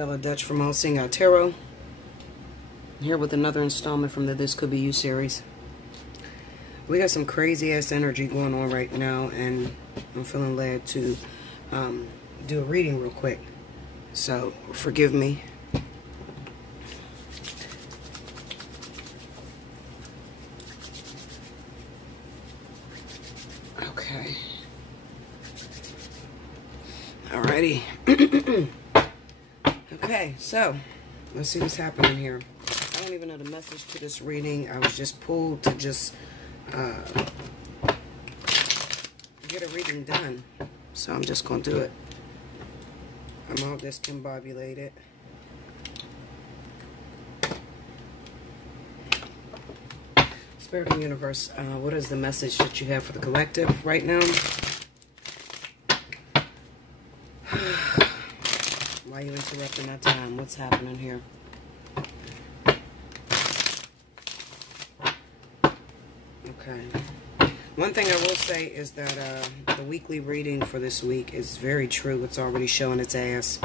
Bella Dutch from Allseeingeyetarot. Here with another installment from the This Could Be You series. We got some crazy ass energy going on right now, and I'm feeling led to do a reading real quick. So forgive me. Okay. Alrighty. Okay, so let's see what's happening here. I don't even know the message to this reading. I was just pulled to just get a reading done. So I'm just going to do it. I'm all discombobulated. Spirit of the Universe, what is the message that you have for the collective right now? Why are you interrupting my time? What's happening here? Okay. One thing I will say is that the weekly reading for this week is very true. It's already showing its ass.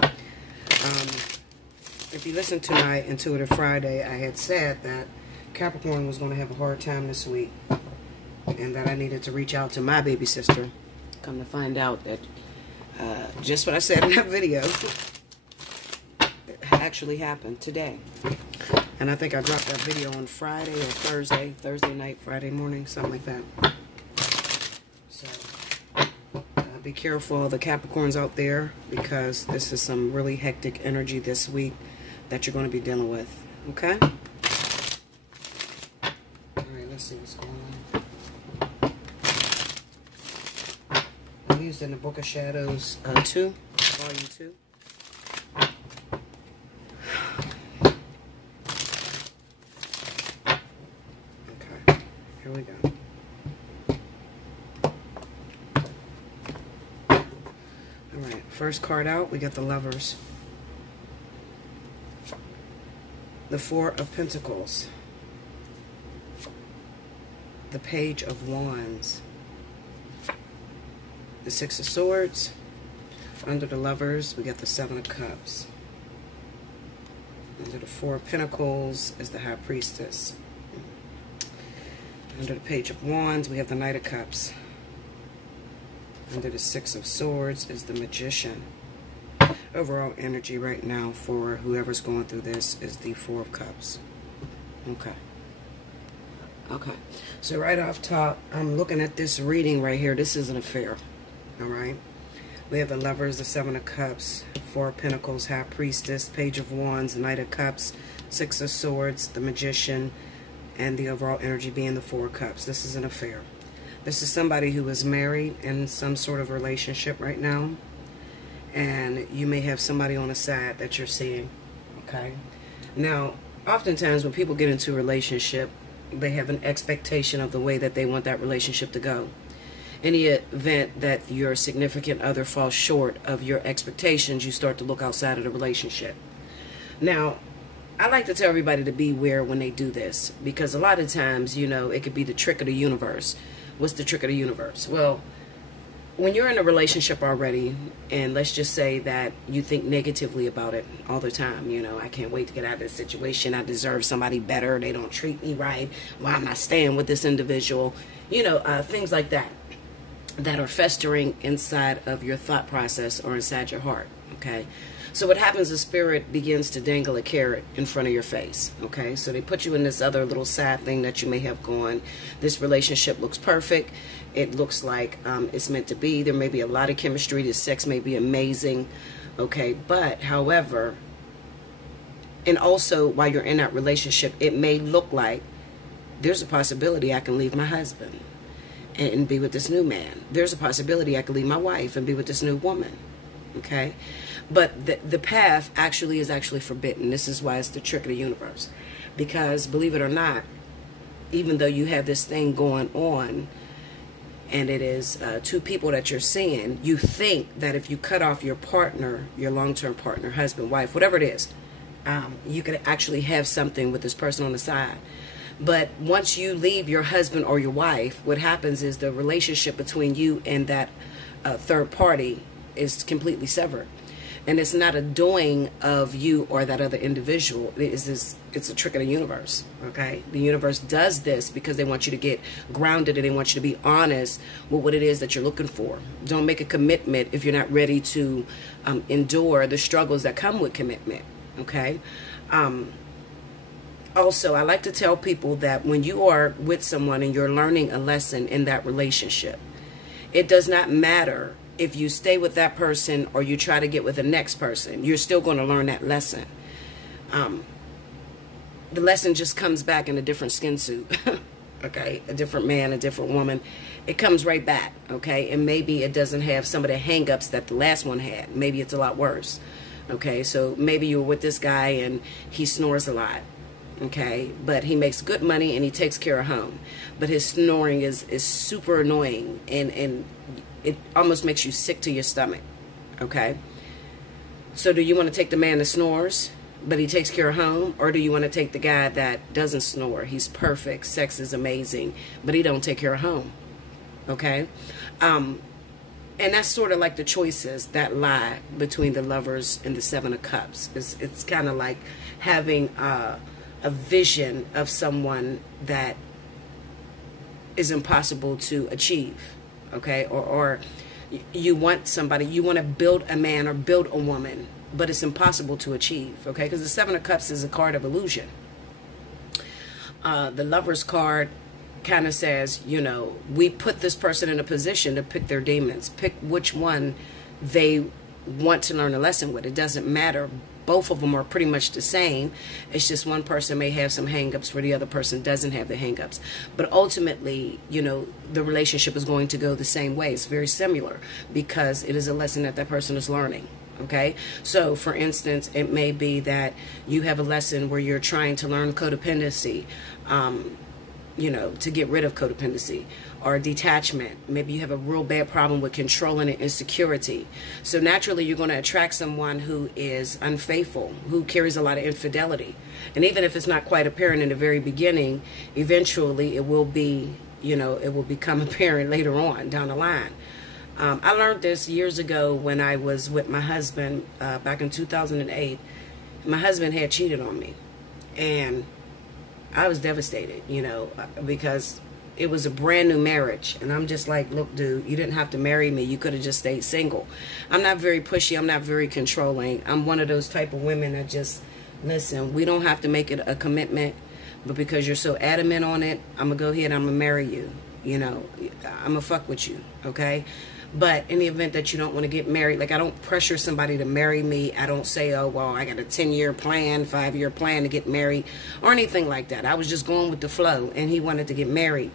If you listen to my Intuitive Friday, I had said that Capricorn was going to have a hard time this week, and that I needed to reach out to my baby sister. Come to find out that just what I said in that video actually happened today. And I think I dropped that video on Friday or Thursday night, Friday morning, something like that. So be careful of the Capricorns out there, because this is some really hectic energy this week that you're going to be dealing with. Okay? Alright, let's see what's going on. I'm used in the Book of Shadows 2, Volume 2. Okay, here we go. Alright, first card out, we got the Lovers. The Four of Pentacles. The Page of Wands. The Six of Swords. Under the Lovers, we got the Seven of Cups. Under the Four of Pentacles is the High Priestess. Under the Page of Wands, we have the Knight of Cups. Under the Six of Swords is the Magician. Overall energy right now for whoever's going through this is the Four of Cups. Okay. Okay. So right off top, I'm looking at this reading right here. This is an affair. Alright. We have the Lovers, the Seven of Cups, Four of Pentacles, High Priestess, Page of Wands, Knight of Cups, Six of Swords, the Magician, and the overall energy being the Four of Cups. This is an affair. This is somebody who is married in some sort of relationship right now. And you may have somebody on the side that you're seeing. Okay? Now, oftentimes when people get into a relationship, they have an expectation of the way that they want that relationship to go. In the event that your significant other falls short of your expectations, you start to look outside of the relationship. Now, I like to tell everybody to beware when they do this, because a lot of times, you know, it could be the trick of the universe. What's the trick of the universe? Well, when you're in a relationship already, and let's just say that you think negatively about it all the time, you know, I can't wait to get out of this situation, I deserve somebody better, they don't treat me right, why am I staying with this individual, you know, things like that, that are festering inside of your thought process or inside your heart, okay? So what happens is Spirit begins to dangle a carrot in front of your face, okay? So they put you in this other little side thing that you may have going. This relationship looks perfect. It looks like it's meant to be. There may be a lot of chemistry. The sex may be amazing, okay? But, however, and also while you're in that relationship, it may look like there's a possibility I can leave my husband and be with this new man. There's a possibility I could leave my wife and be with this new woman, okay? But the path actually is forbidden. This is why it's the trick of the universe. Because, believe it or not, even though you have this thing going on, and it is two people that you're seeing, you think that if you cut off your partner, your long-term partner, husband, wife, whatever it is, you could actually have something with this person on the side. But once you leave your husband or your wife, what happens is the relationship between you and that third party is completely severed. And it's not a doing of you or that other individual. It's a trick of the universe, okay? The universe does this because they want you to get grounded and they want you to be honest with what it is that you're looking for. Don't make a commitment if you're not ready to endure the struggles that come with commitment, okay? Also, I like to tell people that when you are with someone and you're learning a lesson in that relationship, it does not matter if you stay with that person or you try to get with the next person. You're still going to learn that lesson. The lesson just comes back in a different skin suit. Okay, a different man, a different woman. It comes right back, okay? And maybe it doesn't have some of the hang-ups that the last one had. Maybe it's a lot worse, okay? So maybe you were with this guy and he snores a lot, okay? But he makes good money and he takes care of home. But his snoring is super annoying, and it almost makes you sick to your stomach, okay? So do you want to take the man that snores, but he takes care of home? Or do you want to take the guy that doesn't snore? He's perfect, sex is amazing, but he don't take care of home, okay? And that's sort of like the choices that lie between the Lovers and the Seven of Cups. It's kind of like having a vision of someone that is impossible to achieve, okay? Or you want somebody, you want to build a man or build a woman, but it's impossible to achieve, okay? Because the Seven of Cups is a card of illusion. The Lover's card kind of says, you know, we put this person in a position to pick their demons, pick which one they want to learn a lesson with. It doesn't matter. Both of them are pretty much the same. It's just one person may have some hang-ups where the other person doesn't have the hang-ups. But ultimately, you know, the relationship is going to go the same way. It's very similar because it is a lesson that that person is learning. Okay, so for instance, it may be that you have a lesson where you're trying to learn codependency, you know, to get rid of codependency, or detachment. Maybe you have a real bad problem with controlling and insecurity. So naturally, you're going to attract someone who is unfaithful, who carries a lot of infidelity. And even if it's not quite apparent in the very beginning, eventually it will be, you know, it will become apparent later on down the line. I learned this years ago when I was with my husband back in 2008. My husband had cheated on me, and I was devastated, you know, because it was a brand new marriage. And I'm just like, look, dude, you didn't have to marry me. You could have just stayed single. I'm not very pushy. I'm not very controlling. I'm one of those type of women that just, listen, we don't have to make it a commitment, but because you're so adamant on it, I'm going to go ahead and I'm going to marry you. You know, I'm going to fuck with you, okay? But in the event that you don't want to get married, like I don't pressure somebody to marry me. I don't say, oh, well, I got a 10-year plan, 5-year plan to get married or anything like that. I was just going with the flow, and he wanted to get married.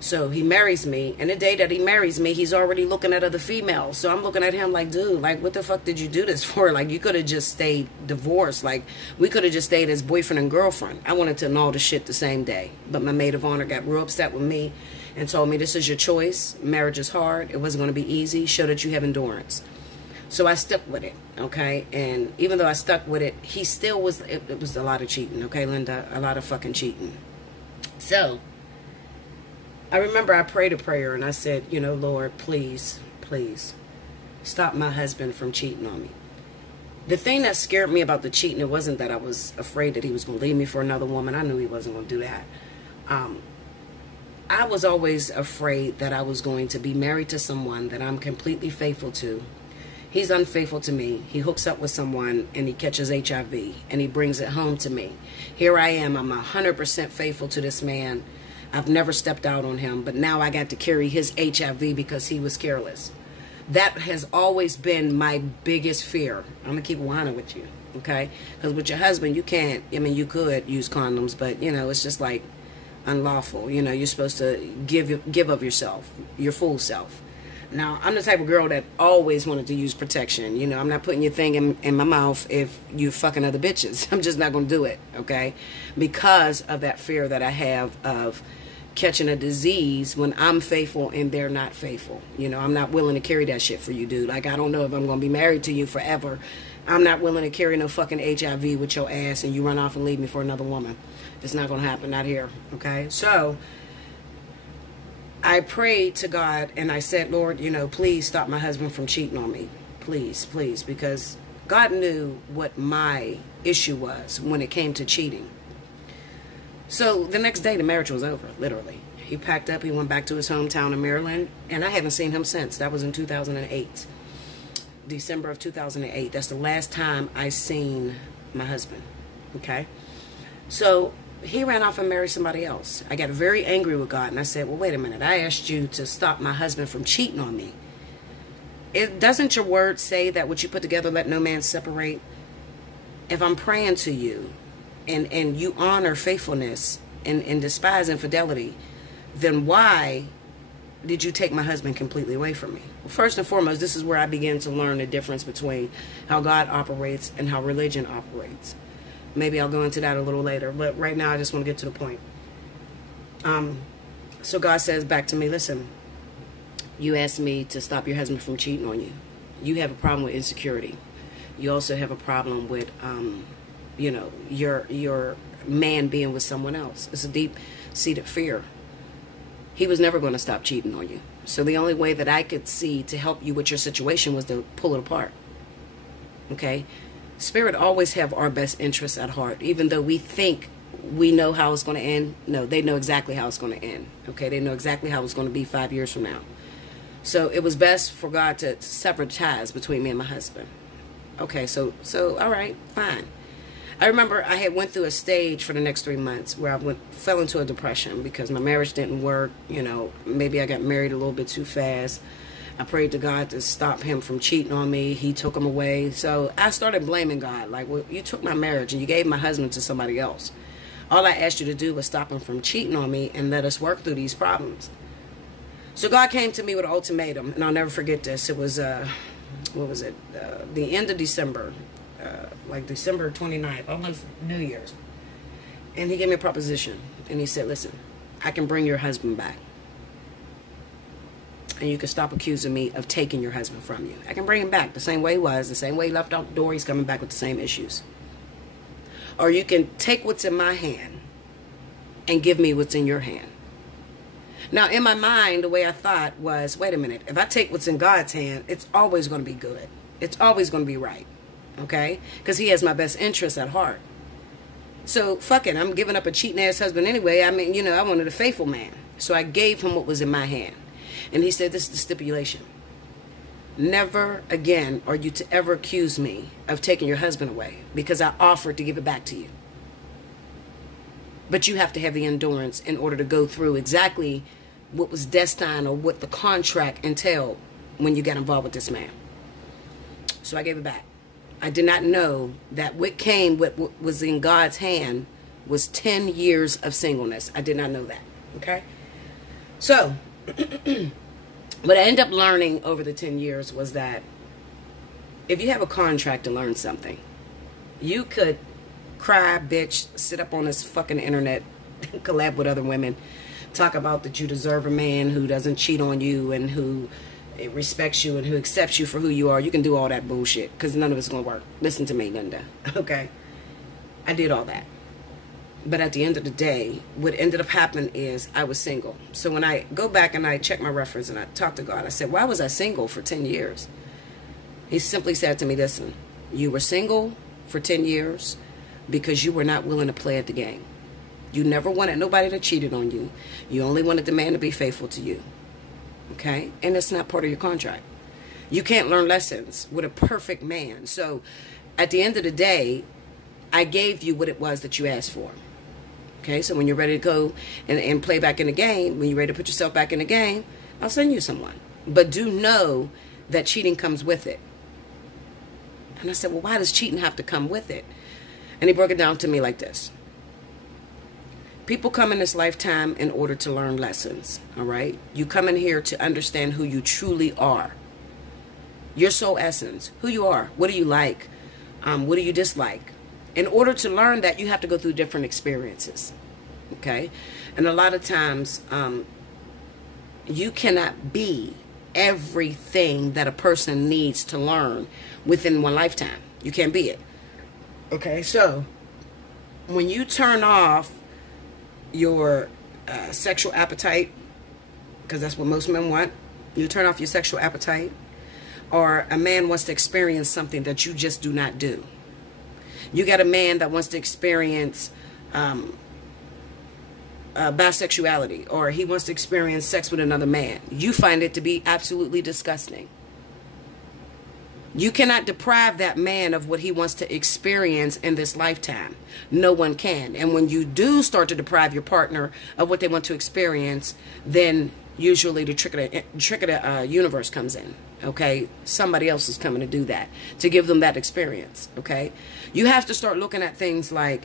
So he marries me, and the day that he marries me, he's already looking at other females. So I'm looking at him like, dude, like, what the fuck did you do this for? Like, you could have just stayed divorced. Like, we could have just stayed as boyfriend and girlfriend. I wanted to annul the shit the same day. But my maid of honor got real upset with me and told me, this is your choice. Marriage is hard. It wasn't going to be easy. Show that you have endurance. So I stuck with it, okay? And even though I stuck with it, he still was, it was a lot of cheating, okay, Linda? A lot of fucking cheating. So I remember I prayed a prayer and I said, you know, Lord, please, please stop my husband from cheating on me. The thing that scared me about the cheating, it wasn't that I was afraid that he was going to leave me for another woman. I knew he wasn't going to do that. I was always afraid that I was going to be married to someone that I'm completely faithful to. He's unfaithful to me. He hooks up with someone and he catches HIV and he brings it home to me. Here I am. I'm 100% faithful to this man. I've never stepped out on him, but now I got to carry his HIV because he was careless. That has always been my biggest fear. I'm going to keep 100 with you, okay? Because with your husband, you can't, I mean, you could use condoms, but, you know, it's just like unlawful. You know, you're supposed to give of yourself, your full self. Now, I'm the type of girl that always wanted to use protection. You know, I'm not putting your thing in my mouth if you're fucking other bitches. I'm just not going to do it, okay? Because of that fear that I have of catching a disease when I'm faithful and they're not faithful. You know, I'm not willing to carry that shit for you, dude. Like, I don't know if I'm going to be married to you forever. I'm not willing to carry no fucking HIV with your ass and you run off and leave me for another woman. It's not going to happen, not here, okay? So I prayed to God and I said, Lord, you know, please stop my husband from cheating on me. Please, please, because God knew what my issue was when it came to cheating. So the next day, the marriage was over, literally. He packed up, he went back to his hometown in Maryland, and I haven't seen him since. That was in 2008. December of 2008. That's the last time I seen my husband. Okay? So he ran off and married somebody else. I got very angry with God, and I said, well, wait a minute. I asked you to stop my husband from cheating on me. Doesn't your word say that what you put together, let no man separate? If I'm praying to you, and you honor faithfulness and despise infidelity, then why did you take my husband completely away from me? Well, first and foremost, this is where I began to learn the difference between how God operates and how religion operates. Maybe I'll go into that a little later, but right now I just want to get to the point. So God says back to me, listen, you asked me to stop your husband from cheating on you. You have a problem with insecurity. You also have a problem with, you know, your man being with someone else. It's a deep-seated fear. He was never going to stop cheating on you. So the only way that I could see to help you with your situation was to pull it apart. Okay? Spirit always have our best interests at heart. Even though we think we know how it's going to end, no, they know exactly how it's going to end. Okay? They know exactly how it's going to be 5 years from now. So it was best for God to sever ties between me and my husband. Okay, so all right, fine. I remember I had went through a stage for the next 3 months where I fell into a depression because my marriage didn't work. You know, maybe I got married a little bit too fast. I prayed to God to stop him from cheating on me. He took him away. So I started blaming God. Like, well, you took my marriage and you gave my husband to somebody else. All I asked you to do was stop him from cheating on me and let us work through these problems. So God came to me with an ultimatum, and I'll never forget this. It was, what was it? The end of December. Like December 29th, almost New Year's. And he gave me a proposition. And he said, listen, I can bring your husband back. And you can stop accusing me of taking your husband from you. I can bring him back the same way he was, the same way he left out the door. He's coming back with the same issues. Or you can take what's in my hand and give me what's in your hand. Now, in my mind, the way I thought was, wait a minute. If I take what's in God's hand, it's always going to be good. It's always going to be right. Okay? Because he has my best interest at heart. So, fuck it. I'm giving up a cheating ass husband anyway. I mean, you know, I wanted a faithful man. So I gave him what was in my hand. And he said, this is the stipulation. Never again are you to ever accuse me of taking your husband away because I offered to give it back to you. But you have to have the endurance in order to go through exactly what was destined or what the contract entailed when you got involved with this man. So I gave it back. I did not know that what was in God's hand was 10 years of singleness. I did not know that. Okay? So, what I ended up learning over the 10 years was that if you have a contract to learn something, you could cry, bitch, sit up on this fucking internet, collab with other women, talk about that you deserve a man who doesn't cheat on you and who respects you and who accepts you for who you are. You can do all that bullshit because none of it's going to work. Listen to me, Linda. Okay? I did all that. But at the end of the day, what ended up happening is I was single. So when I go back and I check my reference and I talk to God, I said, why was I single for 10 years? He simply said to me, listen, you were single for 10 years because you were not willing to play at the game. You never wanted nobody that cheated on you. You only wanted the man to be faithful to you. Okay? And it's not part of your contract. You can't learn lessons with a perfect man. So at the end of the day, I gave you what it was that you asked for. Okay? So when you're ready to go and play back in the game, when you're ready to put yourself back in the game, I'll send you someone. But do know that cheating comes with it. And I said, well, why does cheating have to come with it? And he broke it down to me like this. People come in this lifetime in order to learn lessons, all right? You come in here to understand who you truly are. Your soul essence, who you are. What do you like? What do you dislike? In order to learn that, you have to go through different experiences, okay? And a lot of times, you cannot be everything that a person needs to learn within one lifetime. You can't be it. Okay, so when you turn off your sexual appetite, because that's what most men want, you turn off your sexual appetite, or a man wants to experience something that you just do not do. You got a man that wants to experience bisexuality, or he wants to experience sex with another man. You find it to be absolutely disgusting. You cannot deprive that man of what he wants to experience in this lifetime. No one can. And when you do start to deprive your partner of what they want to experience, then usually the trick of the universe comes in. Okay, somebody else is coming to do that, to give them that experience. Okay, you have to start looking at things like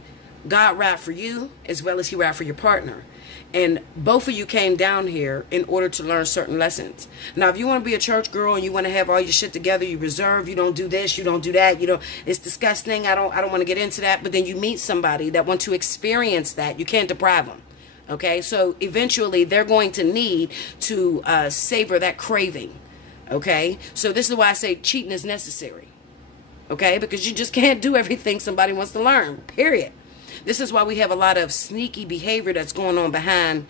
God wrapped for you as well as he wrapped for your partner. And both of you came down here in order to learn certain lessons. Now, if you want to be a church girl and you want to have all your shit together, you reserve, you don't do this, you don't do that, you know, it's disgusting. I don't want to get into that. But then you meet somebody that wants to experience that. You can't deprive them. Okay, so eventually they're going to need to savor that craving. Okay, so this is why I say cheating is necessary. Okay, because you just can't do everything somebody wants to learn, period. This is why we have a lot of sneaky behavior that's going on behind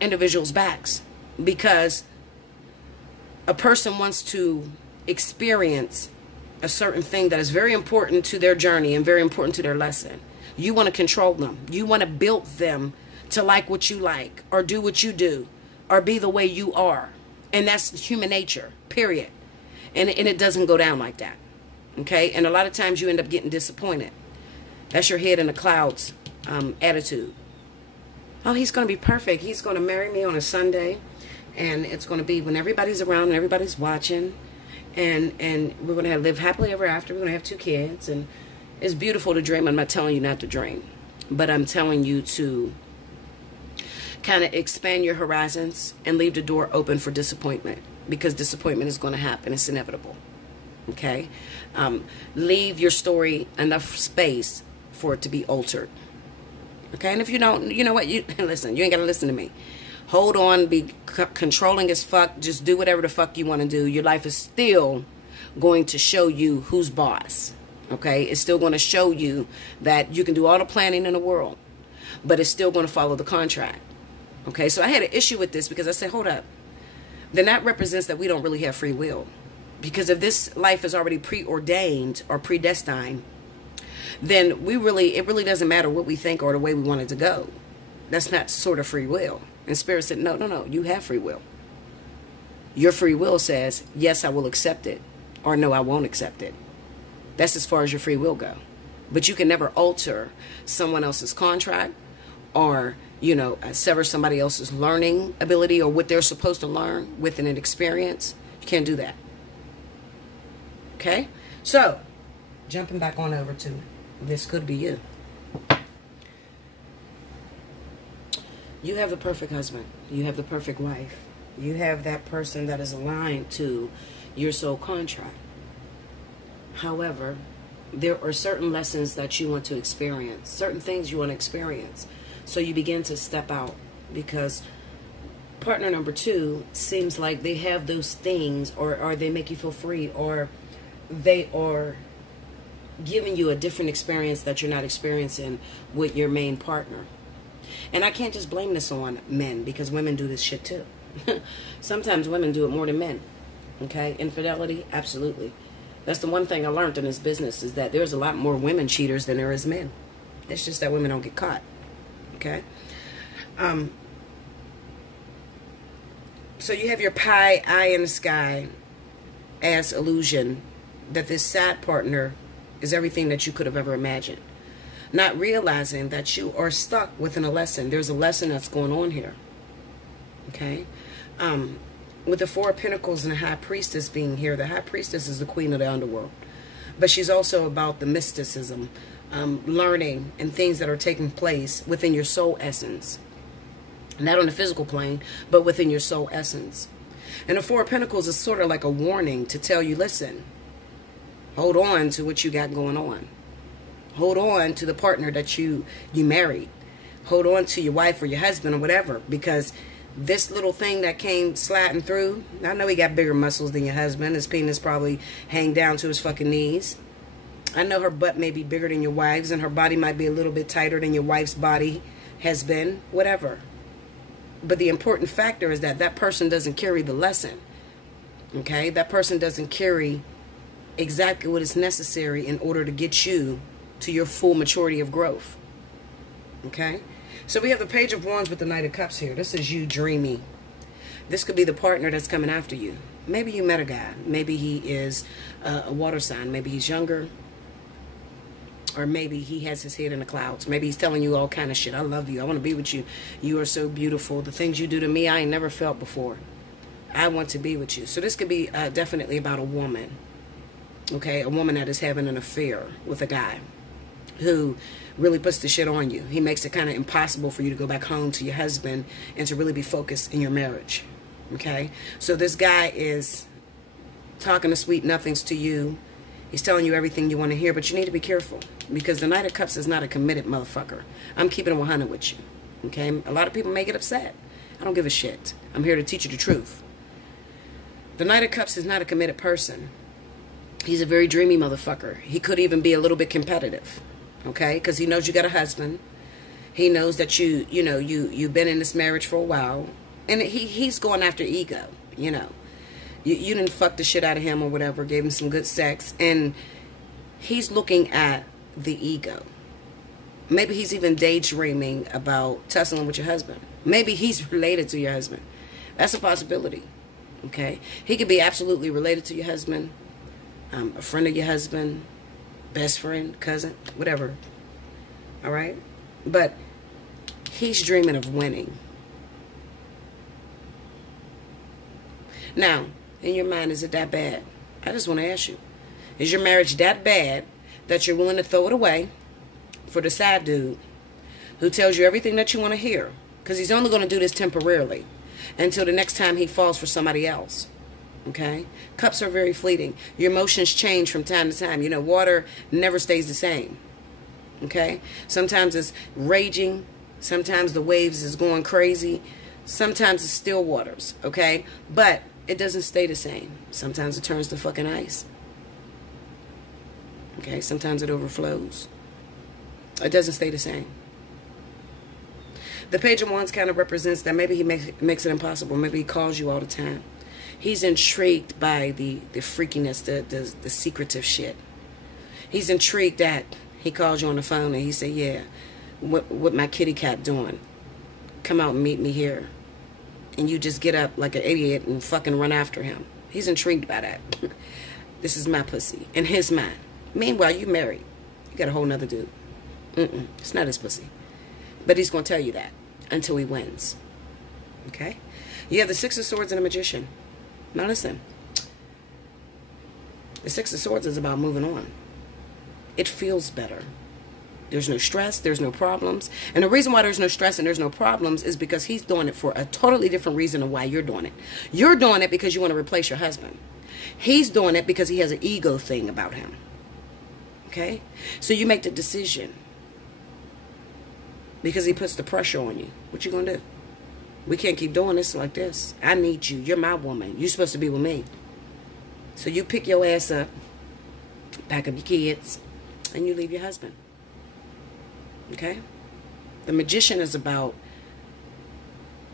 individuals' backs, because a person wants to experience a certain thing that is very important to their journey and very important to their lesson. You want to control them. You want to build them to like what you like, or do what you do, or be the way you are. And that's human nature, period. And it doesn't go down like that. Okay? And a lot of times you end up getting disappointed. That's your head in the clouds attitude. Oh, he's going to be perfect. He's going to marry me on a Sunday. And it's going to be when everybody's around and everybody's watching. And we're going to live happily ever after. We're going to have 2 kids. And it's beautiful to dream. I'm not telling you not to dream. But I'm telling you to kind of expand your horizons and leave the door open for disappointment. Because disappointment is going to happen. It's inevitable. Okay? Leave your story enough space for it to be altered. Okay? And if you don't, you know what? You listen. You ain't got to listen to me. Hold on. Be controlling as fuck. Just do whatever the fuck you want to do. Your life is still going to show you who's boss. Okay? It's still going to show you that you can do all the planning in the world. But it's still going to follow the contract. Okay? So I had an issue with this because I said, hold up. Then that represents that we don't really have free will. Because if this life is already preordained or predestined, then it really doesn't matter what we think or the way we want it to go. That's not sort of free will. And Spirit said, no, you have free will. Your free will says, yes, I will accept it, or no, I won't accept it. That's as far as your free will go. But you can never alter someone else's contract, or, you know, sever somebody else's learning ability or what they're supposed to learn within an experience. You can't do that. Okay? So, jumping back on over to this could be you. You have the perfect husband. You have the perfect wife. You have that person that is aligned to your soul contract. However, there are certain lessons that you want to experience. Certain things you want to experience. So you begin to step out, because partner number 2 seems like they have those things, or they make you feel free, or they are giving you a different experience that you're not experiencing with your main partner. And I can't just blame this on men, because women do this shit too. Sometimes women do it more than men. Okay? Infidelity, absolutely. That's the one thing I learned in this business, is that there's a lot more women cheaters than there is men. It's just that women don't get caught. Okay? So you have your pie, eye in the sky ass illusion that this sad partner is everything that you could have ever imagined. Not realizing that you are stuck within a lesson. There's a lesson that's going on here. Okay? With the 4 of Pentacles and the High Priestess being here, the High Priestess is the queen of the underworld. But she's also about the mysticism, learning, and things that are taking place within your soul essence. Not on the physical plane, but within your soul essence. And the 4 of Pentacles is sort of like a warning to tell you, listen, hold on to what you got going on. Hold on to the partner that you married. Hold on to your wife or your husband or whatever, because this little thing that came sliding through, I know he got bigger muscles than your husband. His penis probably hang down to his fucking knees. I know her butt may be bigger than your wife's, and her body might be a little bit tighter than your wife's body has been, whatever. But the important factor is that that person doesn't carry the lesson. Okay? That person doesn't carry exactly what is necessary in order to get you to your full maturity of growth. Okay? So we have the Page of Wands with the Knight of Cups here. This is you dreaming. This could be the partner that's coming after you. Maybe you met a guy. Maybe he is a water sign. Maybe he's younger. Or maybe he has his head in the clouds. Maybe he's telling you all kind of shit. I love you. I want to be with you. You are so beautiful. The things you do to me, I ain't never felt before. I want to be with you. So this could be definitely about a woman. Okay? A woman that is having an affair with a guy who really puts the shit on you. He makes it kind of impossible for you to go back home to your husband and to really be focused in your marriage. Okay? So this guy is talking the sweet nothings to you. He's telling you everything you want to hear, but you need to be careful because the Knight of Cups is not a committed motherfucker. I'm keeping it 100 with you. Okay? A lot of people may get upset. I don't give a shit. I'm here to teach you the truth. The Knight of Cups is not a committed person. He's a very dreamy motherfucker. He could even be a little bit competitive. Okay? Because he knows you got a husband. He knows that you've been in this marriage for a while. And he's going after ego, you know. You didn't fuck the shit out of him or whatever, gave him some good sex, and he's looking at the ego. Maybe he's even daydreaming about tussling with your husband. Maybe he's related to your husband. That's a possibility, okay? He could be absolutely related to your husband, a friend of your husband, best friend, cousin, whatever, all right? But he's dreaming of winning. Now, in your mind, is it that bad? I just want to ask you. Is your marriage that bad that you're willing to throw it away for the side dude who tells you everything that you want to hear? Because he's only going to do this temporarily until the next time he falls for somebody else. Okay? Cups are very fleeting. Your emotions change from time to time. You know, water never stays the same. Okay? Sometimes it's raging. Sometimes the waves is going crazy. Sometimes it's still waters. Okay? But it doesn't stay the same. Sometimes it turns to fucking ice. Okay? Sometimes it overflows. It doesn't stay the same. The Page of Wands kind of represents that maybe he makes it impossible. Maybe he calls you all the time. He's intrigued by the freakiness, the secretive shit. He's intrigued that he calls you on the phone and he say, yeah, what my kitty cat doing? Come out and meet me here. And you just get up like an idiot and fucking run after him. He's intrigued by that. This is my pussy. In his mind. Meanwhile, you married. You got a whole nother dude. It's not his pussy. But he's going to tell you that until he wins. Okay? You have the Six of Swords and the Magician. Now listen. The Six of Swords is about moving on. It feels better. There's no stress. There's no problems. And the reason why there's no stress and there's no problems is because he's doing it for a totally different reason of why you're doing it. You're doing it because you want to replace your husband. He's doing it because he has an ego thing about him. Okay? So you make the decision. Because he puts the pressure on you. What you going to do? We can't keep doing this like this. I need you. You're my woman. You're supposed to be with me. So you pick your ass up, pack up your kids, and you leave your husband. Okay? The Magician is about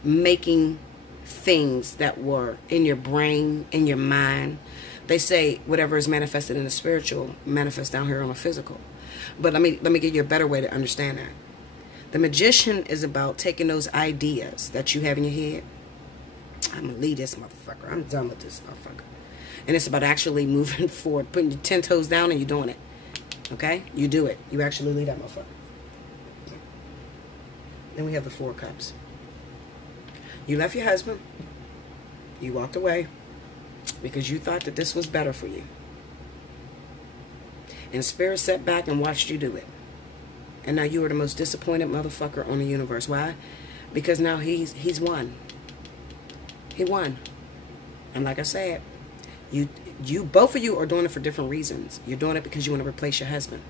making things that were in your brain, in your mind. They say whatever is manifested in the spiritual manifests down here on the physical. But let me give you a better way to understand that. The Magician is about taking those ideas that you have in your head. I'm going to leave this motherfucker. I'm done with this motherfucker. And it's about actually moving forward, putting your 10 toes down and you're doing it. Okay? You do it. You actually leave that motherfucker. Then we have the Four of Cups. You left your husband. You walked away because you thought that this was better for you. And Spirit sat back and watched you do it. And now you are the most disappointed motherfucker on the universe. Why? Because now he's won. He won. And like I said, you both of you are doing it for different reasons. You're doing it because you want to replace your husband.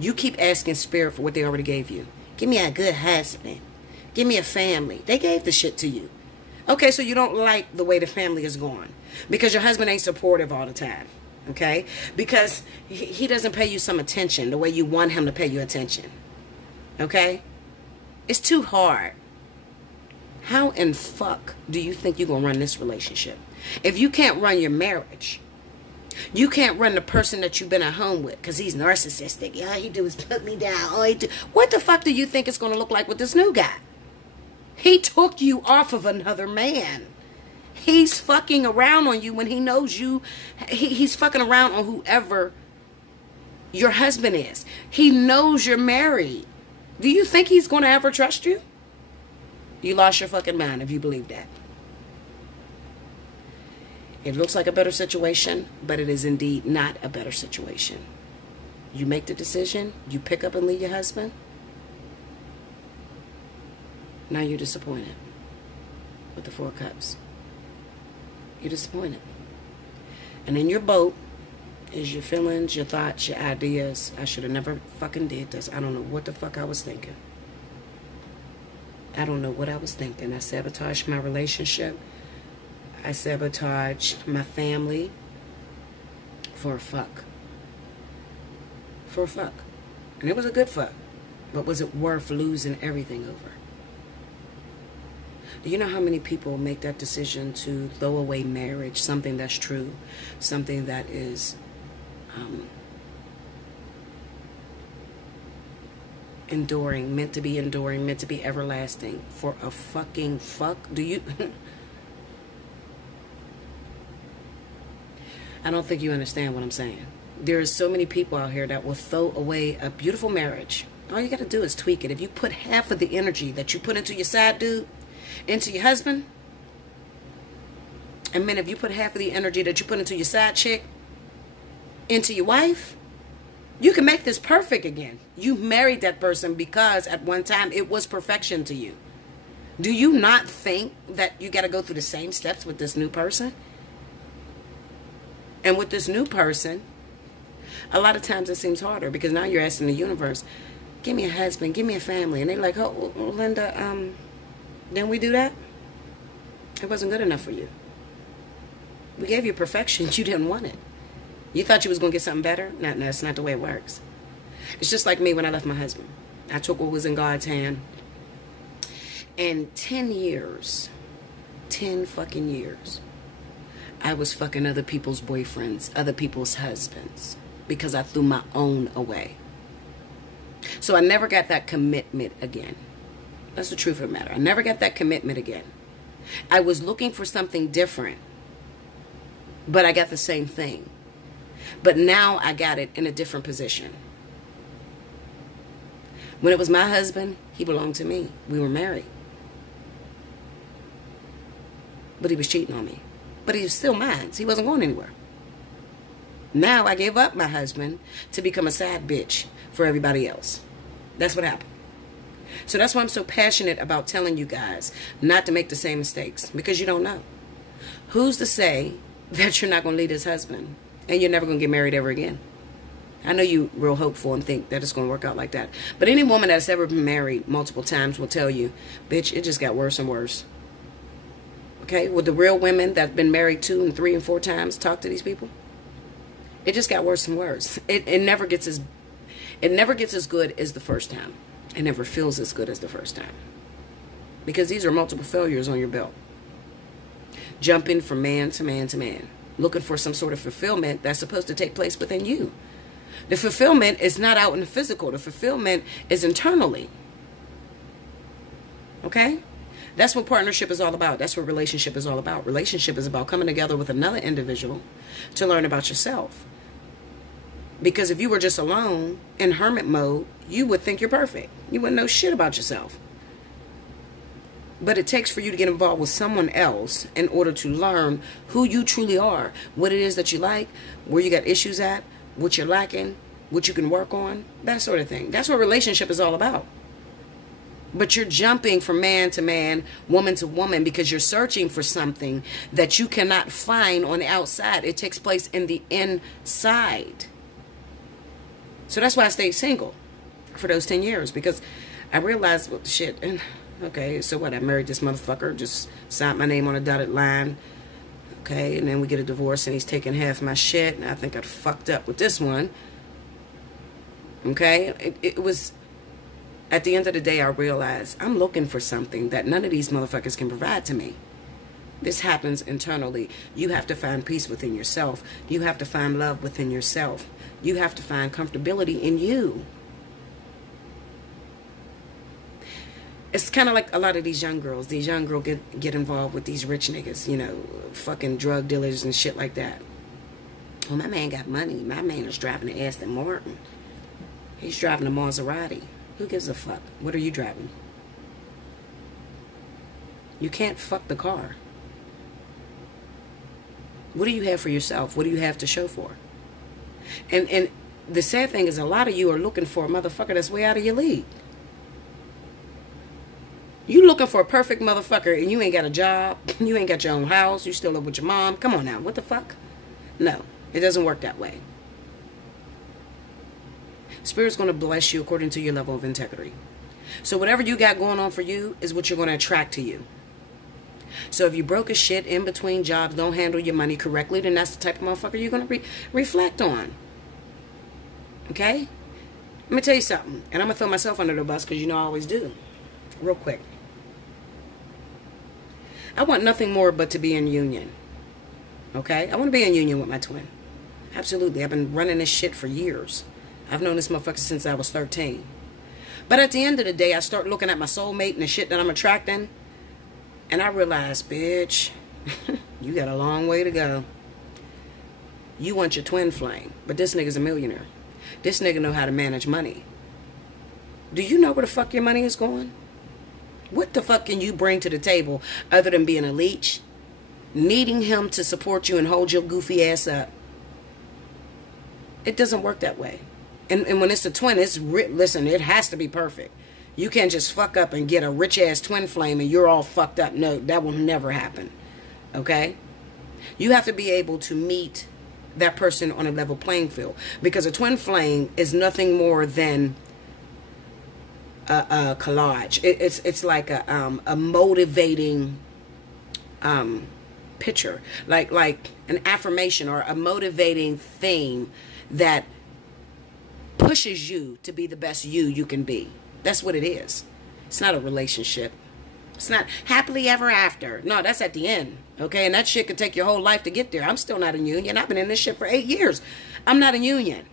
You keep asking Spirit for what they already gave you. Give me a good husband. Give me a family. They gave the shit to you. Okay, so you don't like the way the family is going. Because your husband ain't supportive all the time. Okay? Because he doesn't pay you some attention the way you want him to pay you attention. Okay? It's too hard. How in fuck do you think you're going to run this relationship? If you can't run your marriage, you can't run the person that you've been at home with because he's narcissistic. Yeah, all he do is put me down. All he do. What the fuck do you think it's going to look like with this new guy? He took you off of another man. He's fucking around on you when he knows you. He's fucking around on whoever your husband is. He knows you're married. Do you think he's going to ever trust you? You lost your fucking mind if you believe that. It looks like a better situation, but it is indeed not a better situation. You make the decision, you pick up and leave your husband. Now you're disappointed with the 4 cups. You're disappointed. And in your boat is your feelings, your thoughts, your ideas. I should have never fucking did this. I don't know what the fuck I was thinking. I don't know what I was thinking. I sabotaged my relationship. I sabotaged my family for a fuck. For a fuck. And it was a good fuck. But was it worth losing everything over? Do you know how many people make that decision to throw away marriage, something that's true, something that is enduring, meant to be enduring, meant to be everlasting, for a fucking fuck? Do you... I don't think you understand what I'm saying. There are so many people out here that will throw away a beautiful marriage. All you got to do is tweak it. If you put half of the energy that you put into your side dude, into your husband, and men, if you put half of the energy that you put into your side chick, into your wife, you can make this perfect again. You married that person because at one time it was perfection to you. Do you not think that you got to go through the same steps with this new person? And with this new person, a lot of times it seems harder because now you're asking the universe, give me a husband, give me a family. And they're like, oh, well, Linda, didn't we do that? It wasn't good enough for you. We gave you perfection. You didn't want it. You thought you was going to get something better? No, that's not the way it works. It's just like me when I left my husband. I took what was in God's hand. And 10 years, 10 fucking years, I was fucking other people's boyfriends, other people's husbands, because I threw my own away. So I never got that commitment again. That's the truth of the matter. I never got that commitment again. I was looking for something different, but I got the same thing. But now I got it in a different position. When it was my husband, he belonged to me. We were married. But he was cheating on me. But he was still mine. He wasn't going anywhere. Now I gave up my husband to become a sad bitch for everybody else. That's what happened. So that's why I'm so passionate about telling you guys not to make the same mistakes, because you don't know. Who's to say that you're not going to leave this husband and you're never going to get married ever again? I know you real hopeful and think that it's going to work out like that. But any woman that's ever been married multiple times will tell you, bitch, it just got worse and worse. Okay? With the real women that have been married 2 and 3 and 4 times, talk to these people. It just got worse and worse. It never gets as good as the first time. It never feels as good as the first time. Because these are multiple failures on your belt. Jumping from man to man to man. Looking for some sort of fulfillment that's supposed to take place within you. The fulfillment is not out in the physical. The fulfillment is internally. Okay? That's what partnership is all about. That's what relationship is all about. Relationship is about coming together with another individual to learn about yourself. Because if you were just alone in hermit mode, you would think you're perfect. You wouldn't know shit about yourself. But it takes for you to get involved with someone else in order to learn who you truly are, what it is that you like, where you got issues at, what you're lacking, what you can work on, that sort of thing. That's what relationship is all about. But you're jumping from man to man, woman to woman, because you're searching for something that you cannot find on the outside. It takes place in the inside. So that's why I stayed single for those 10 years, because I realized, well, shit, and okay, so what, I married this motherfucker, just signed my name on a dotted line, okay, and then we get a divorce and he's taking half my shit, and I think I fucked up with this one, okay. At the end of the day, I realize I'm looking for something that none of these motherfuckers can provide to me. This happens internally. You have to find peace within yourself. You have to find love within yourself. You have to find comfortability in you. It's kind of like a lot of these young girls. These young girls get involved with these rich niggas, you know, fucking drug dealers and shit like that. Well, my man got money. My man is driving an Aston Martin. He's driving a Maserati. Who gives a fuck? What are you driving? You can't fuck the car. What do you have for yourself? What do you have to show for? And the sad thing is a lot of you are looking for a motherfucker that's way out of your league. You looking for a perfect motherfucker and you ain't got a job. You ain't got your own house. You still live with your mom. Come on now. What the fuck? No. It doesn't work that way. Spirit's going to bless you according to your level of integrity. So whatever you got going on for you is what you're going to attract to you. So if you broke as shit in between jobs, don't handle your money correctly, then that's the type of motherfucker you're going to reflect on. Okay? Let me tell you something. And I'm going to throw myself under the bus because you know I always do. Real quick. I want nothing more but to be in union. Okay? I want to be in union with my twin. Absolutely. I've been running this shit for years. I've known this motherfucker since I was 13. But at the end of the day, I start looking at my soulmate and the shit that I'm attracting. And I realize, bitch, you got a long way to go. You want your twin flame. But this nigga's a millionaire. This nigga know how to manage money. Do you know where the fuck your money is going? What the fuck can you bring to the table other than being a leech? Needing him to support you and hold your goofy ass up. It doesn't work that way. And when it's a twin, listen, it has to be perfect. You can't just fuck up and get a rich-ass twin flame and you're all fucked up. No, that will never happen. Okay? You have to be able to meet that person on a level playing field. Because a twin flame is nothing more than a collage. It's like a motivating picture. Like an affirmation or a motivating theme that pushes you to be the best you can be. That's what it is. It's not a relationship. It's not happily ever after. No, that's at the end. Okay? And that shit could take your whole life to get there. I'm still not in union. I've been in this shit for 8 years. I'm not in union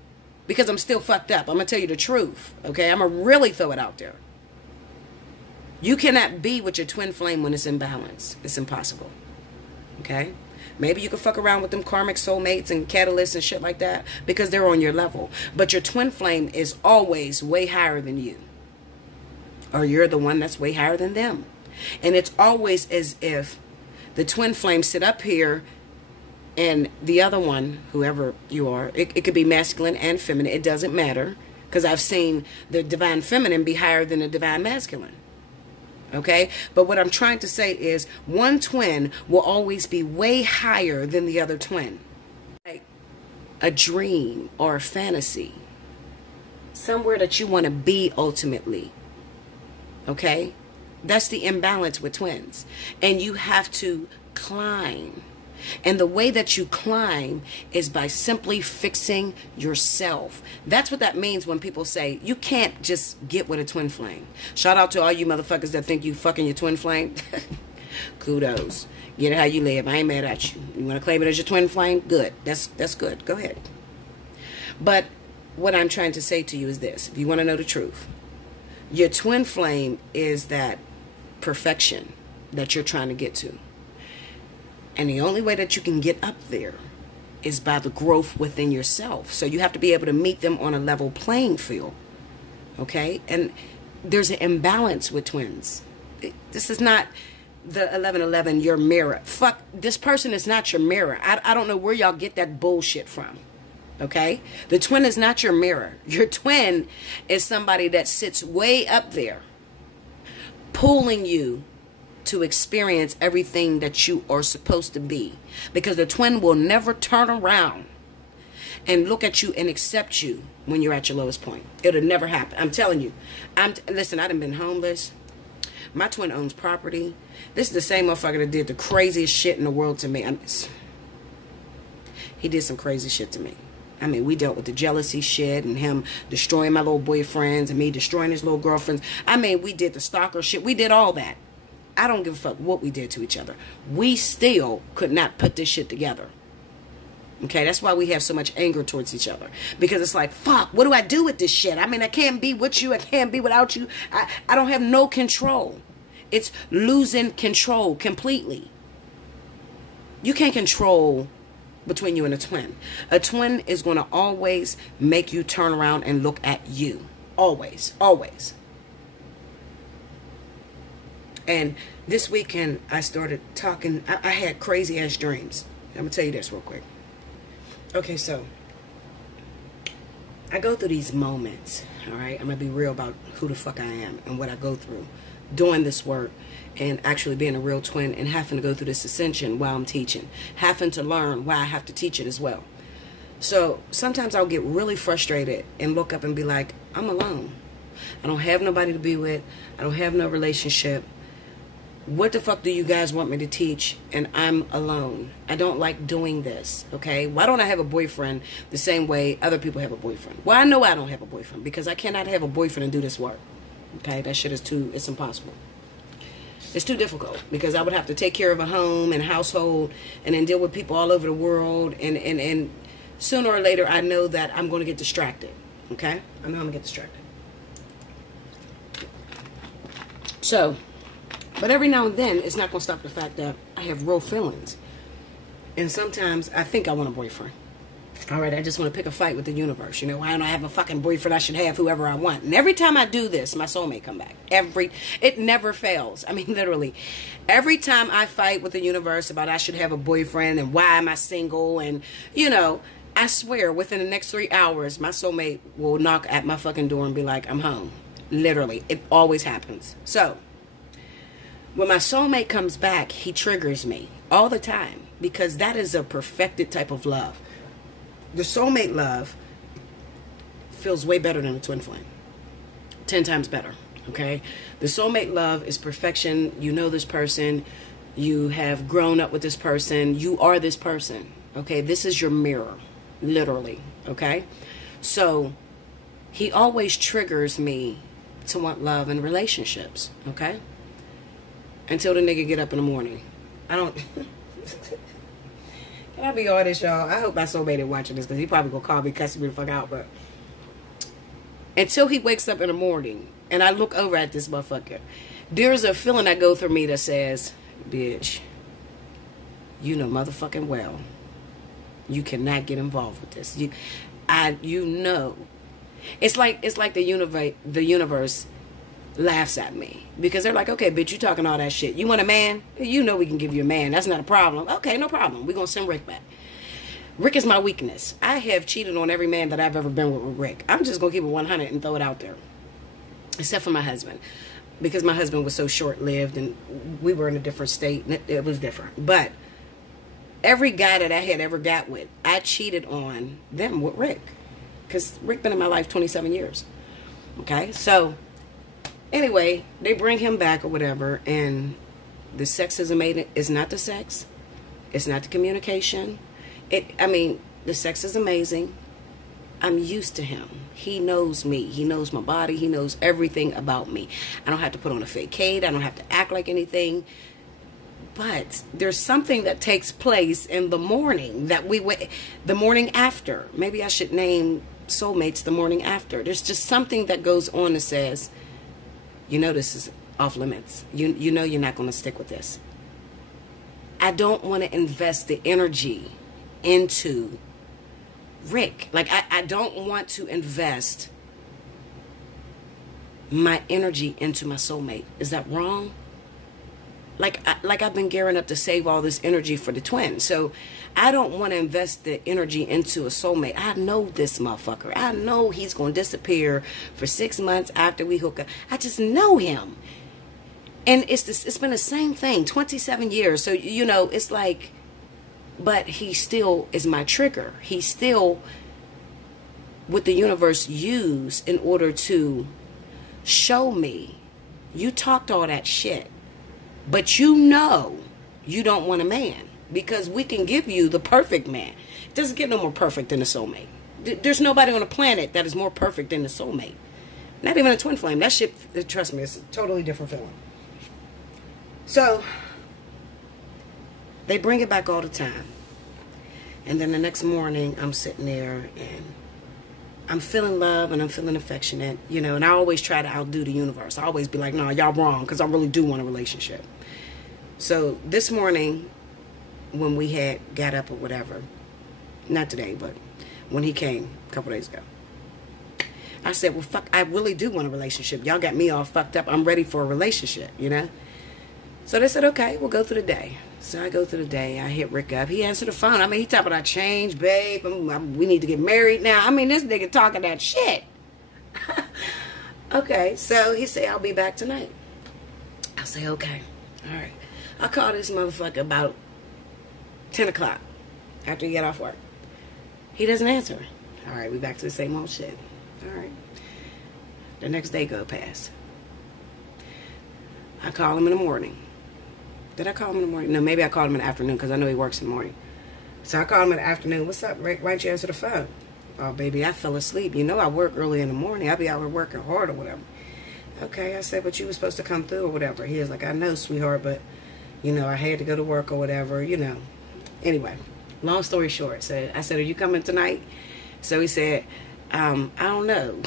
because I'm still fucked up. I'm going to tell you the truth. Okay? I'm going to really throw it out there. You cannot be with your twin flame when it's in balance. It's impossible. Okay? Maybe you can fuck around with them karmic soulmates and catalysts and shit like that because they're on your level. But your twin flame is always way higher than you. Or you're the one that's way higher than them. And it's always as if the twin flame sit up here and the other one, whoever you are, it could be masculine and feminine. It doesn't matter. Because I've seen the divine feminine be higher than the divine masculine. Okay? But what I'm trying to say is one twin will always be way higher than the other twin. Like a dream or a fantasy. Somewhere that you want to be ultimately. Okay? That's the imbalance with twins. And you have to climb. And the way that you climb is by simply fixing yourself. That's what that means when people say, you can't just get with a twin flame. Shout out to all you motherfuckers that think you fucking your twin flame. Kudos. Get it how you live. I ain't mad at you. You want to claim it as your twin flame? Good. That's good. Go ahead. But what I'm trying to say to you is this. If you want to know the truth, your twin flame is that perfection that you're trying to get to. And the only way that you can get up there is by the growth within yourself. So you have to be able to meet them on a level playing field. Okay? And there's an imbalance with twins. This is not the 1111, your mirror. Fuck, this person is not your mirror. I don't know where y'all get that bullshit from. Okay? The twin is not your mirror. Your twin is somebody that sits way up there, pulling you to experience everything that you are supposed to be. Because the twin will never turn around and look at you and accept you when you're at your lowest point. It'll never happen. I'm telling you. Listen, I done been homeless. My twin owns property. This is the same motherfucker that did the craziest shit in the world to me. He did some crazy shit to me. I mean, we dealt with the jealousy shit and him destroying my little boyfriends and me destroying his little girlfriends. I mean, we did the stalker shit. We did all that. I don't give a fuck what we did to each other. We still could not put this shit together. Okay, that's why we have so much anger towards each other. Because it's like, fuck, what do I do with this shit? I mean, I can't be with you. I can't be without you. I don't have no control. It's losing control completely. You can't control between you and a twin. A twin is going to always make you turn around and look at you. Always. Always. And this weekend, I started talking. I had crazy ass dreams. I'm going to tell you this real quick. Okay, so I go through these moments, all right? I'm going to be real about who the fuck I am and what I go through doing this work and actually being a real twin and having to go through this ascension while I'm teaching, having to learn why I have to teach it as well. So sometimes I'll get really frustrated and look up and be like, I'm alone. I don't have nobody to be with. I don't have no relationship. What the fuck do you guys want me to teach? And I'm alone. I don't like doing this, okay? Why don't I have a boyfriend the same way other people have a boyfriend? Well, I know I don't have a boyfriend because I cannot have a boyfriend and do this work, okay? That shit is it's impossible. It's too difficult because I would have to take care of a home and household and then deal with people all over the world. And sooner or later, I know that I'm going to get distracted, okay? I know I'm going to get distracted. So... but every now and then, it's not going to stop the fact that I have real feelings. And sometimes I think I want a boyfriend. All right, I just want to pick a fight with the universe. You know, why don't I have a fucking boyfriend? I should have whoever I want. And every time I do this, my soulmate come back. It never fails. I mean, literally. Every time I fight with the universe about I should have a boyfriend and why am I single and, you know, I swear within the next 3 hours, my soulmate will knock at my fucking door and be like, I'm home. Literally. It always happens. So... when my soulmate comes back, he triggers me all the time because that is a perfected type of love. The soulmate love feels way better than a twin flame. 10 times better, okay? The soulmate love is perfection. You know this person. You have grown up with this person. You are this person, okay? This is your mirror, literally, okay? So he always triggers me to want love and relationships, okay? Until the nigga get up in the morning. I don't... Can I be honest, y'all? I hope my soulmate is watching this because he probably gonna call me, cussing me the fuck out, but... until he wakes up in the morning and I look over at this motherfucker, there's a feeling that goes through me that says, bitch, you know motherfucking well, you cannot get involved with this. You know. It's like the universe laughs at me because they're like, okay, bitch, you talking all that shit. You want a man? You know we can give you a man. That's not a problem. Okay, no problem. We're going to send Rick back. Rick is my weakness. I have cheated on every man that I've ever been with Rick. I'm just going to keep it 100 and throw it out there. Except for my husband. Because my husband was so short-lived and we were in a different state. And it was different. But every guy that I had ever got with, I cheated on them with Rick. Because Rick been in my life 27 years. Okay, so... anyway, they bring him back or whatever, and the sex is amazing. It's not the sex. It's not the communication. I mean, the sex is amazing. I'm used to him. He knows me. He knows my body. He knows everything about me. I don't have to put on a fake cape. I don't have to act like anything. But there's something that takes place in the morning the morning after. Maybe I should name soulmates the morning after. There's just something that goes on that says... you know this is off limits. You know you're not going to stick with this. I don't want to invest the energy into Rick. Like, I don't want to invest my energy into my soulmate. Is that wrong? Like I've been gearing up to save all this energy for the twin. So I don't want to invest the energy into a soulmate. I know this motherfucker. I know he's going to disappear for 6 months after we hook up. I just know him. And it's been the same thing, 27 years. So, you know, it's like, but he still is my trigger. He's still what the universe used in order to show me, you talked all that shit. But you know you don't want a man because we can give you the perfect man. It doesn't get no more perfect than a soulmate. There's nobody on the planet that is more perfect than the soulmate. Not even a twin flame. That shit, trust me, it's a totally different feeling. So, they bring it back all the time. And then the next morning, I'm sitting there and I'm feeling love and I'm feeling affectionate, you know, and I always try to outdo the universe. I always be like, no, y'all wrong, because I really do want a relationship. So this morning, when we had got up or whatever, not today, but when he came a couple days ago, I said, well, fuck, I really do want a relationship. Y'all got me all fucked up. I'm ready for a relationship, you know? So they said, okay, we'll go through the day. So I go through the day. I hit Rick up. He answered the phone. I mean, he talking about change, babe. We need to get married now. I mean, this nigga talking that shit. Okay, so he said, I'll be back tonight. I say, okay, all right. I call this motherfucker about 10 o'clock after he get off work. He doesn't answer. All right, we back to the same old shit. All right. The next day go past. I call him in the morning. Did I call him in the morning? No, maybe I called him in the afternoon because I know he works in the morning. So I called him in the afternoon. What's up, Rick? Why didn't you answer the phone? Oh, baby, I fell asleep. You know I work early in the morning. I be out here working hard or whatever. Okay, I said, but you were supposed to come through or whatever. He was like, I know, sweetheart, but, you know, I had to go to work or whatever, you know. Anyway, long story short, so I said, are you coming tonight? So he said, I don't know.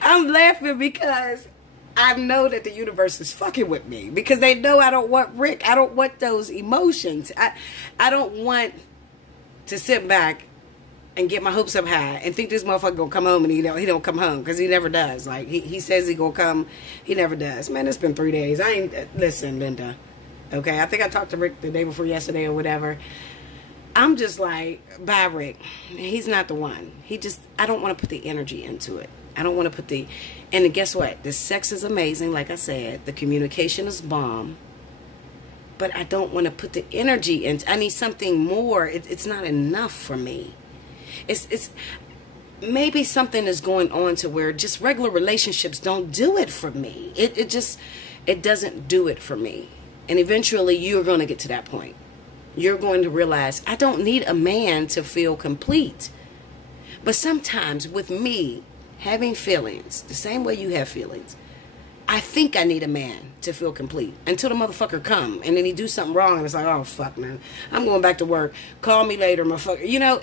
I'm laughing because I know that the universe is fucking with me because they know I don't want Rick. I don't want those emotions. I don't want to sit back and get my hopes up high and think this motherfucker gonna come home and he don't come home because he never does. Like he says he gonna come, he never does. Man, it's been 3 days. I ain't listen, Linda. Okay, I think I talked to Rick the day before yesterday or whatever. I'm just like, bye, Rick. He's not the one. I don't want to put the energy into it. I don't want to put and guess what? The sex is amazing, like I said. The communication is bomb. But I don't want to put the energy into I need something more. It's not enough for me. It's maybe something is going on to where just regular relationships don't do it for me. It doesn't do it for me. And eventually you're going to get to that point. You're going to realize I don't need a man to feel complete. But sometimes with me having feelings, the same way you have feelings, I think I need a man to feel complete until the motherfucker come and then he do something wrong and it's like, oh fuck man, I'm going back to work. Call me later, motherfucker. You know,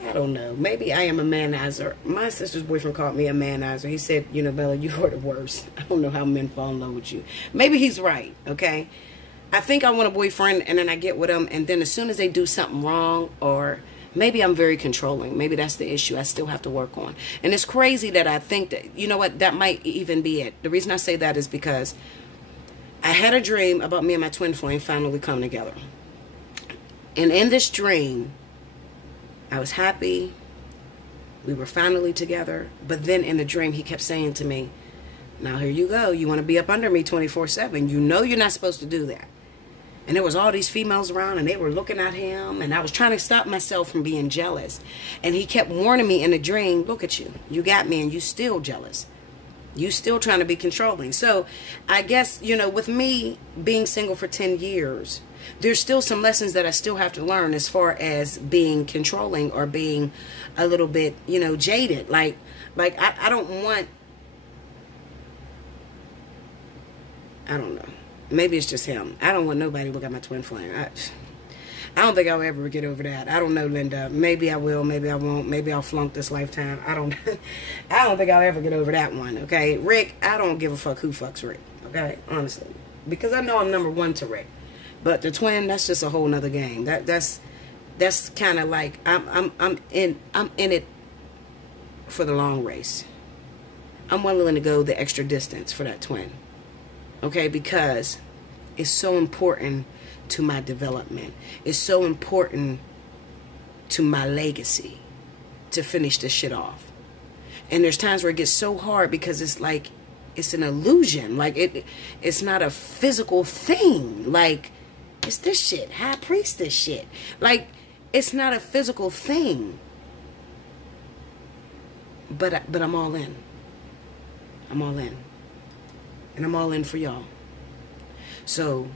I don't know. Maybe I am a manizer. My sister's boyfriend called me a manizer. He said, you know, Bella, you are the worst. I don't know how men fall in love with you. Maybe he's right, okay? I think I want a boyfriend and then I get with him and then as soon as they do something wrong or maybe I'm very controlling. Maybe that's the issue I still have to work on. And it's crazy that I think that, you know what, that might even be it. The reason I say that is because I had a dream about me and my twin flame finally coming together. And in this dream, I was happy. We were finally together. But then in the dream, he kept saying to me, now here you go. You want to be up under me 24/7. You know you're not supposed to do that. And there was all these females around and they were looking at him. And I was trying to stop myself from being jealous. And he kept warning me in the dream, look at you. You got me and you still jealous. You still trying to be controlling. So I guess, you know, with me being single for 10 years, there's still some lessons that I still have to learn as far as being controlling or being a little bit, you know, jaded. Like I don't want, I don't know. Maybe it's just him. I don't want nobody to look at my twin flame. I don't think I'll ever get over that. I don't know, Linda. Maybe I will. Maybe I won't. Maybe I'll flunk this lifetime. I don't think I'll ever get over that one, okay? Rick, I don't give a fuck who fucks Rick, okay? Honestly. Because I know I'm number one to Rick. But the twin, that's just a whole nother game. That's kind of like I'm in it for the long race. I'm willing to go the extra distance for that twin. Okay, because it's so important to my development. It's so important to my legacy to finish this shit off. And there's times where it gets so hard because it's like, it's an illusion. Like, it's not a physical thing. Like, it's this shit. High priestess shit. Like, it's not a physical thing. But I'm all in. I'm all in. And I'm all in for y'all. So,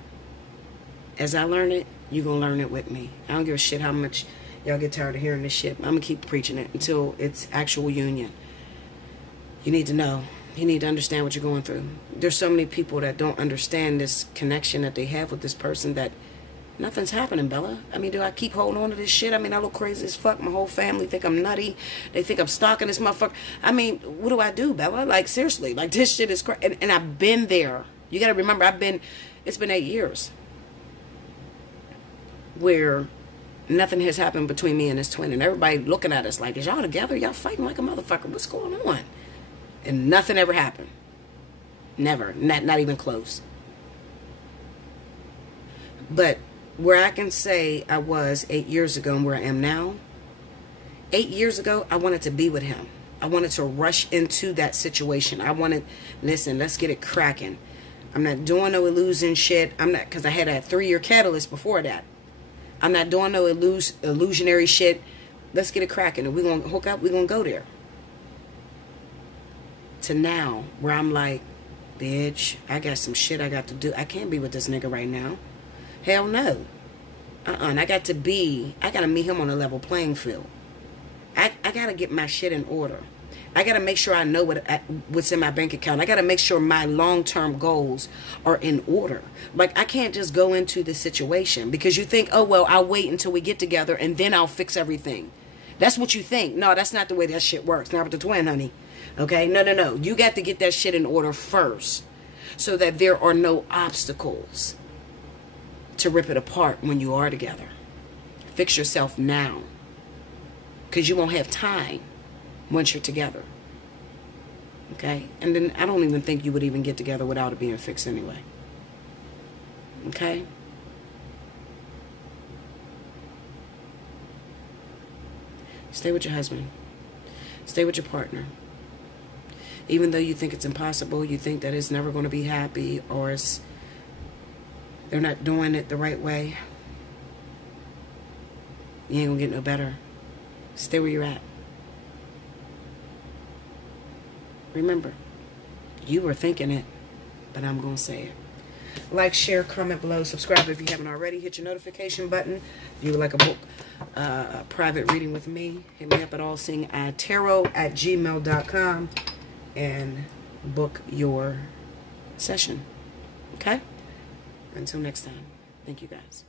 as I learn it, you're going to learn it with me. I don't give a shit how much Y'all get tired of hearing this shit. I'm going to keep preaching it until it's actual union. You need to know. You need to understand what you're going through. There's so many people that don't understand this connection that they have with this person that nothing's happening, Bella. I mean, do I keep holding on to this shit? I mean, I look crazy as fuck. My whole family think I'm nutty. They think I'm stalking this motherfucker. I mean, what do I do, Bella? Like, seriously. Like, this shit is crazy. And I've been there. You got to remember, it's been 8 years where nothing has happened between me and this twin. And everybody looking at us like, is y'all together? Y'all fighting like a motherfucker. What's going on? And nothing ever happened. Never. Not even close. But where I can say I was 8 years ago and where I am now, 8 years ago, I wanted to be with him. I wanted to rush into that situation. I wanted, listen, let's get it cracking. I'm not doing no illusion shit. I'm not, because I had a 3-year catalyst before that. I'm not doing no illusionary shit. Let's get it cracking. And we're going to hook up. We're going to go there. To now, where I'm like, bitch, I got some shit I got to do. I can't be with this nigga right now. Hell no. And I got to meet him on a level playing field. I got to get my shit in order. I got to make sure I know what's in my bank account. I got to make sure my long-term goals are in order. Like, I can't just go into the situation because you think, oh, well, I'll wait until we get together and then I'll fix everything. That's what you think. No, that's not the way that shit works. Not with the twin, honey. Okay? No. You got to get that shit in order first so that there are no obstacles to rip it apart when you are together. Fix yourself now because you won't have time once you're together. Okay? And then I don't even think you would even get together without it being fixed anyway. Okay? Stay with your husband. Stay with your partner. Even though you think it's impossible, you think that it's never going to be happy, or they're not doing it the right way, you ain't going to get no better. Stay where you're at. Remember, you were thinking it, but I'm going to say it. Like, share, comment below, subscribe if you haven't already. Hit your notification button. If you would like a book, private reading with me, hit me up at allseeingeyetarot@gmail.com and book your session. Okay? Until next time. Thank you, guys.